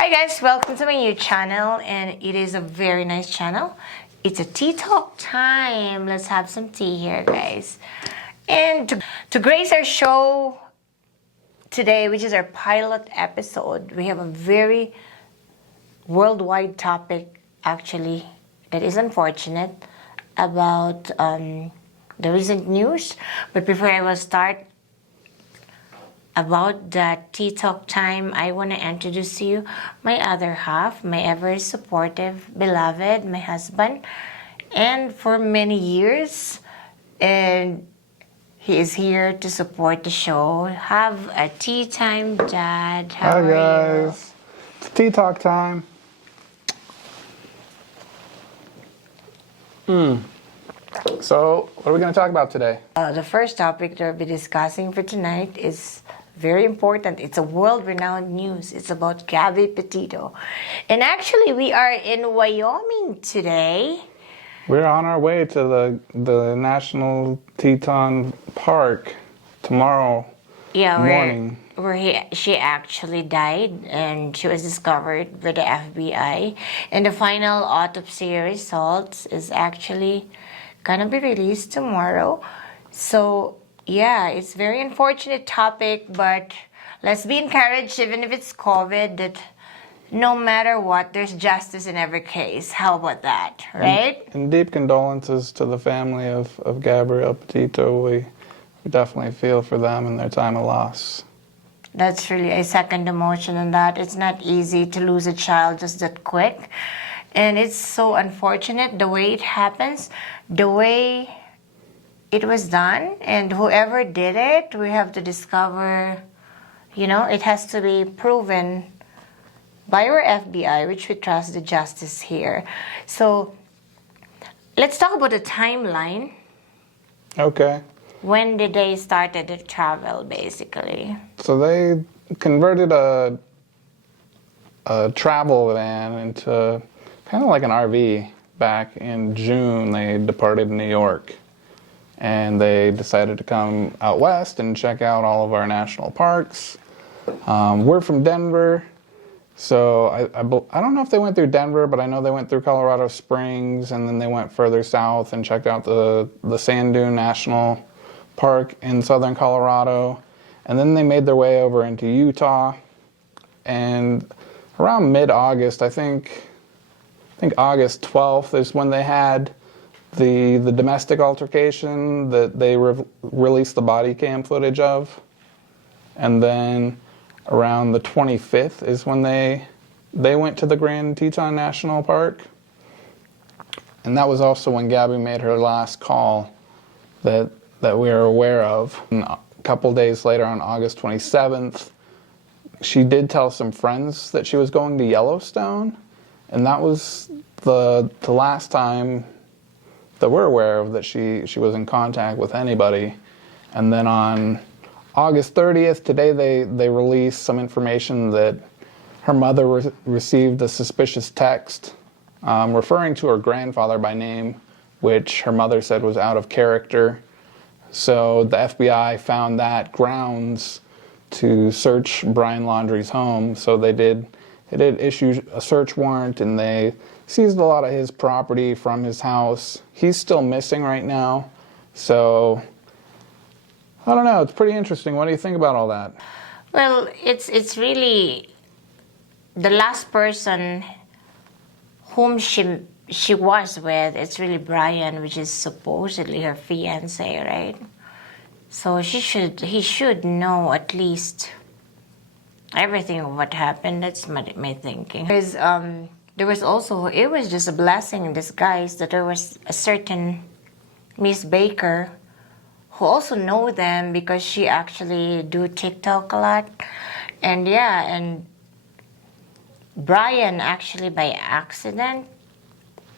Hi guys, welcome to my new channel, and it is a very nice channel. It's a tea talk time. Let's have some tea here, guys. And to grace our show today, which is our pilot episode, we have a very worldwide topic actually that is unfortunate about the recent news. But before I will start about that tea talk time, I want to introduce to you my other half, my ever supportive, beloved, my husband, and for many years, and he is here to support the show. Have a tea time, Dad. How Hi are guys, it's tea talk time. So, what are we going to talk about today? you? The first topic that we'll be discussing for tonight is very important. It's a world-renowned news. It's about Gabby Petito. And actually, we are in Wyoming today. We're on our way to the National Teton Park tomorrow morning. She actually died, and she was discovered by the FBI. And the final autopsy results is actually gonna be released tomorrow. So yeah, it's very unfortunate topic, but let's be encouraged, even if it's COVID, that no matter what, there's justice in every case. How about that, right? And deep condolences to the family of Gabrielle Petito. We definitely feel for them and their time of loss. That's really a second emotion in that. It's not easy to lose a child just that quick. And it's so unfortunate the way it happens, the way it was done, and whoever did it, we have to discover, it has to be proven by our FBI, which we trust the justice here. So let's talk about the timeline. Okay. When did they started the travel, basically? So they converted a travel van into kind of like an RV. Back in June, they departed New York, and they decided to come out west and check out all of our national parks. We're from Denver, so I don't know if they went through Denver, but I know they went through Colorado Springs, and then they went further south and checked out the Sand Dune National Park in southern Colorado, and then they made their way over into Utah. And around mid-August, I think August 12th is when they had the domestic altercation that they released the body cam footage of. And then around the 25th is when they went to the Grand Teton National Park. And that was also when Gabby made her last call that we are aware of. And a couple days later, on August 27th, she did tell some friends that she was going to Yellowstone, and that was the last time that we're aware of that she was in contact with anybody. And then on August 30th, today, they released some information that her mother received a suspicious text referring to her grandfather by name, which her mother said was out of character. So the FBI found that grounds to search Brian Laundrie's home. So they did issue a search warrant, and they seized a lot of his property from his house. He's still missing right now. So I don't know. It's pretty interesting. What do you think about all that? Well, it's really the last person whom she was with. It's really Brian, which is supposedly her fiance, right? So he should know at least everything of what happened. That's my thinking. Because there was also, it was just a blessing in disguise that there was a certain Miss Baker who also know them because she actually do TikTok a lot. And yeah, and Brian actually by accident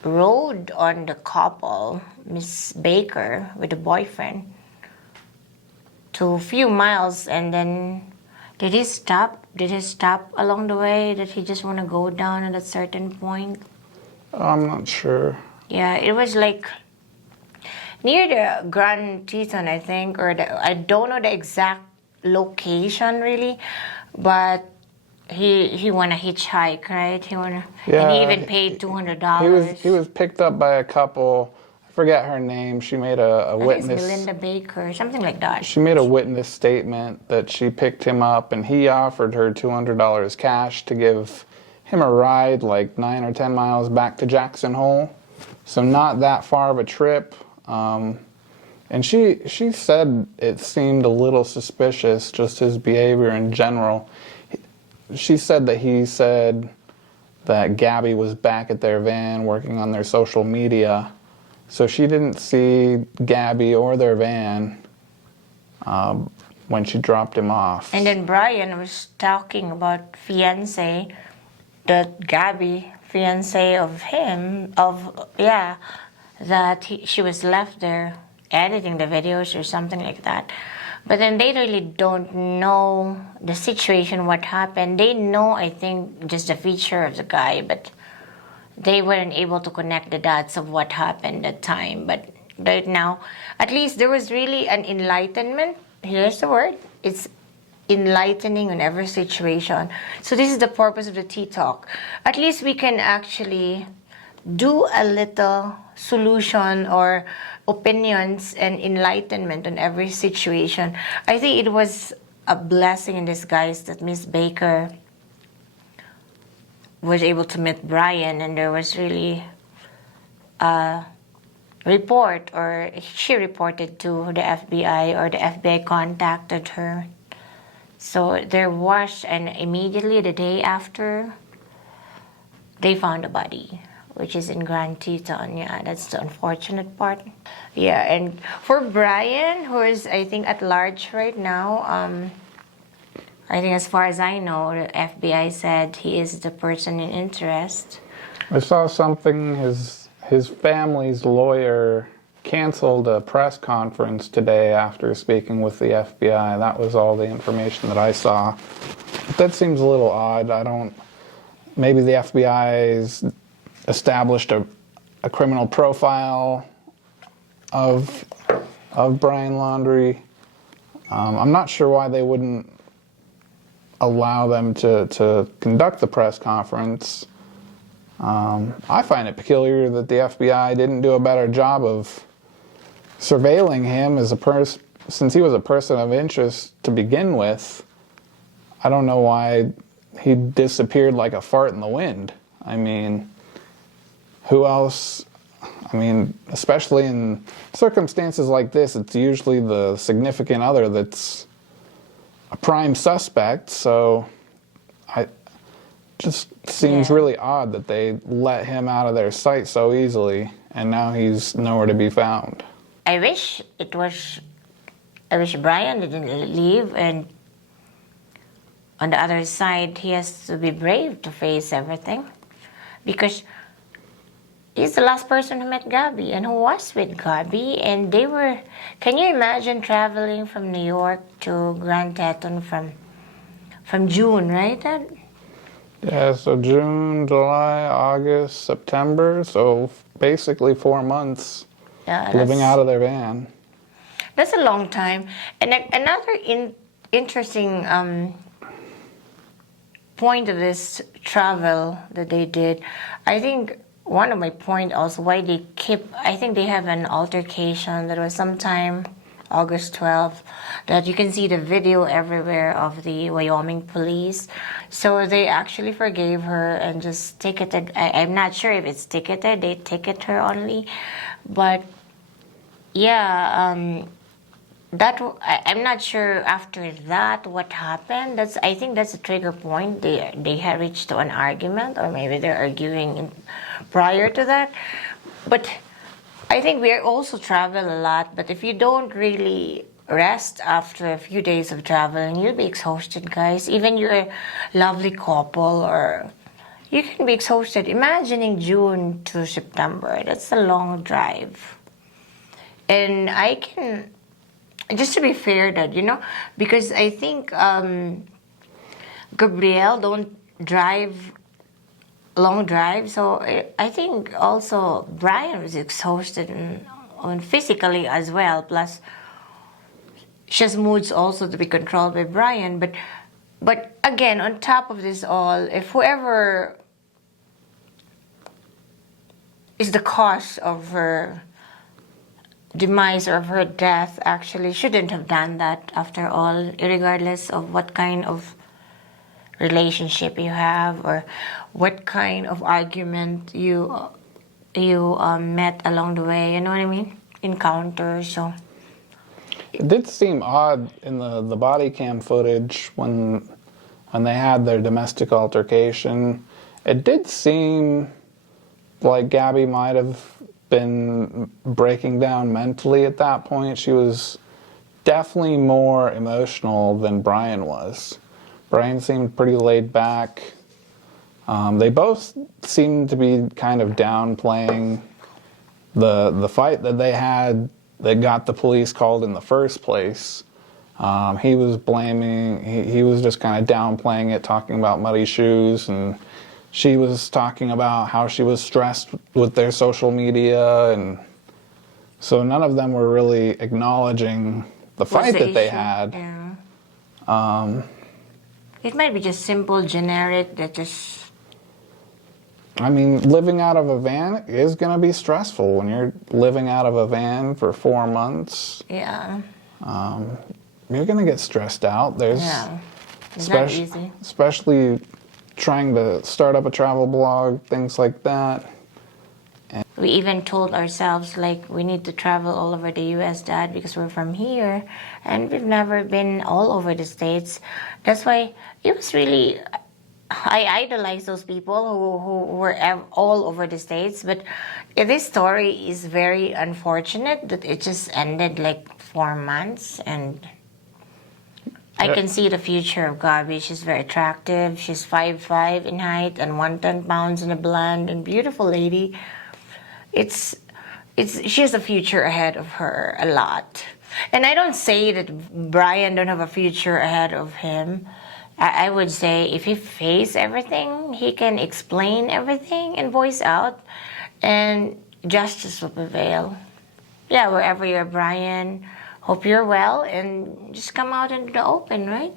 rode on the couple, Miss Baker, with a boyfriend to a few miles, and then did he stop? Did he stop along the way? Did he just want to go down at a certain point? I'm not sure. Yeah, it was like near the Grand Teton, I think, or I don't know the exact location really, but he wanna hitchhike, right? And Yeah, he even paid $200. he was picked up by a couple. I forget her name. She made a I think it's witness. Melinda Baker, something like that. She made a witness statement that she picked him up, and he offered her $200 cash to give him a ride, like 9 or 10 miles back to Jackson Hole. So not that far of a trip. And she said it seemed a little suspicious, just his behavior in general. She said that he said that Gabby was back at their van working on their social media. So she didn't see Gabby or their van when she dropped him off. And then Brian was talking about fiance, the Gabby fiance of him, that she was left there editing the videos or something like that. But then they really don't know the situation, what happened. They know, I think, just the feature of the guy, but they weren't able to connect the dots of what happened at the time. But right now, at least there was really an enlightenment. Here's the word. It's enlightening in every situation. So this is the purpose of the Tea Talk. At least we can actually do a little solution or opinions and enlightenment on every situation. I think it was a blessing in disguise that Miss Baker was able to meet Brian, and there was really a report, or she reported to the FBI, or the FBI contacted her. So there was, and immediately the day after, they found a body, which is in Grand Teton. Yeah, that's the unfortunate part. Yeah, and for Brian, who is, I think, at large right now, I think as far as I know, the FBI said he is the person in interest. I saw something, his family's lawyer canceled a press conference today after speaking with the FBI. That was all the information that I saw. But that seems a little odd. Maybe the FBI's established a criminal profile of Brian Laundrie. I'm not sure why they wouldn't allow them to conduct the press conference. I find it peculiar that the FBI didn't do a better job of surveilling him as since he was a person of interest to begin with. I don't know why he disappeared like a fart in the wind. I mean, who else? I mean, especially in circumstances like this, it's usually the significant other that's a prime suspect, so it just seems really odd that they let him out of their sight so easily, and now he's nowhere to be found. I wish Brian didn't leave, and on the other side, he has to be brave to face everything, because he's the last person who met Gabby and who was with Gabby, and they were, can you imagine traveling from New York to Grand Teton from June, right? Yeah, so June, July, August, September, so basically 4 months living out of their van. That's a long time. And another interesting point of this travel that they did, I think one of my point also why they keep, I think they have an altercation that was sometime August 12th, that you can see the video everywhere of the Wyoming police. So they actually forgave her and just ticketed. I'm not sure if it's ticketed, they ticket her only. But yeah, I'm not sure after that what happened. I think that's a trigger point. They had reached to an argument, or maybe they're arguing prior to that. But I think we also travel a lot, but if you don't really rest after a few days of traveling, you'll be exhausted, guys. Even you're a lovely couple, or you can be exhausted. Imagining June to September, that's a long drive. And I can, just to be fair that, because I think Gabrielle don't drive long drive, so I think also Brian was exhausted and physically as well, plus she has moods also to be controlled by Brian. But But again, on top of this all, if whoever is the cause of her demise or of her death actually shouldn't have done that after all, regardless of what kind of relationship you have or what kind of argument you met along the way, you know what I mean? Encounter. So It did seem odd in the body cam footage when they had their domestic altercation. It did seem like Gabby might have been breaking down mentally at that point. She was definitely more emotional than Brian was. Brian seemed pretty laid back. They both seemed to be kind of downplaying the fight that they had that got the police called in the first place. He was blaming, he was just kind of downplaying it, talking about muddy shoes, and she was talking about how she was stressed with their social media, and so none of them were really acknowledging the fight that they had. Yeah. It might be just simple, generic, that just... I mean, living out of a van is going to be stressful when you're living out of a van for 4 months. Yeah. You're going to get stressed out. Yeah. It's not easy. Especially trying to start up a travel blog, things like that. We even told ourselves, like, we need to travel all over the U.S., Dad, because we're from here, and we've never been all over the States. That's why it was really... I idolize those people who were all over the States, but this story is very unfortunate that it just ended like 4 months, and I can see the future of Gabby. She's very attractive. She's 5'5" in height and 110 pounds, and a blonde and beautiful lady. She has a future ahead of her, a lot. And I don't say that Brian don't have a future ahead of him. I would say if he faces everything, he can explain everything and voice out, and justice will prevail. Yeah, wherever you're, Brian, hope you're well, and just come out into the open, right?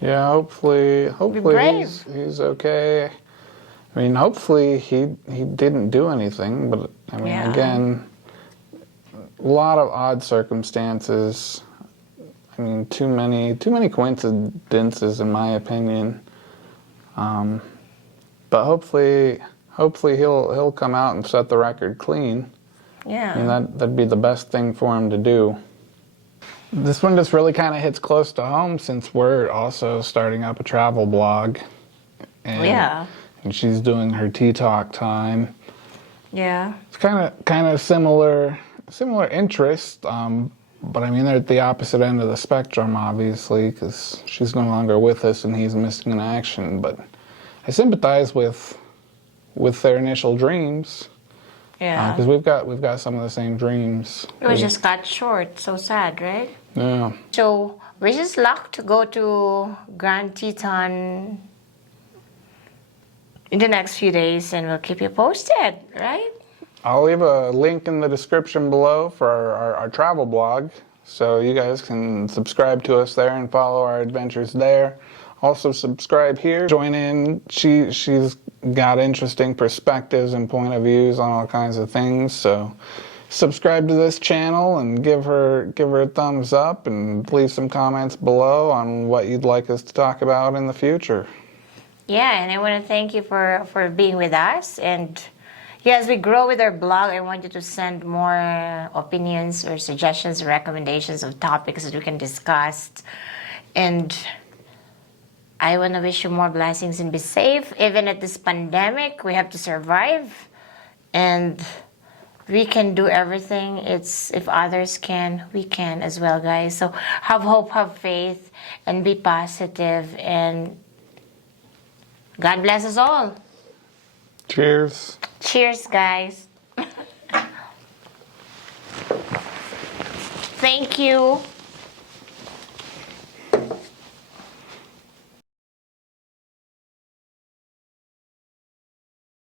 Yeah, hopefully he's okay. I mean, hopefully he didn't do anything, but I mean, again, a lot of odd circumstances. I mean, too many coincidences, in my opinion. But hopefully he'll come out and set the record clean. Yeah. I mean, that'd be the best thing for him to do. This one just really kind of hits close to home since we're also starting up a travel blog. And, and she's doing her Tea Talk time. Yeah. It's kind of similar interest. But I mean, they're at the opposite end of the spectrum, obviously, because she's no longer with us and he's missing in action. But I sympathize with their initial dreams. Yeah. Because we've got some of the same dreams. It was just cut short. So sad, right? Yeah. So wish us luck to go to Grand Teton in the next few days, and we'll keep you posted, right? I'll leave a link in the description below for our travel blog, so you guys can subscribe to us there and follow our adventures there. Also subscribe here, join in. She's got interesting perspectives and point of views on all kinds of things, so subscribe to this channel and give her a thumbs up, and leave some comments below on what you'd like us to talk about in the future. Yeah, and I want to thank you for being with us, and yeah, as we grow with our blog, I want you to send more opinions or suggestions or recommendations of topics that we can discuss. And I want to wish you more blessings and be safe. Even at this pandemic, we have to survive. And we can do everything. If others can, we can as well, guys. So have hope, have faith, and be positive. And God bless us all. Cheers. Cheers, guys. Thank you.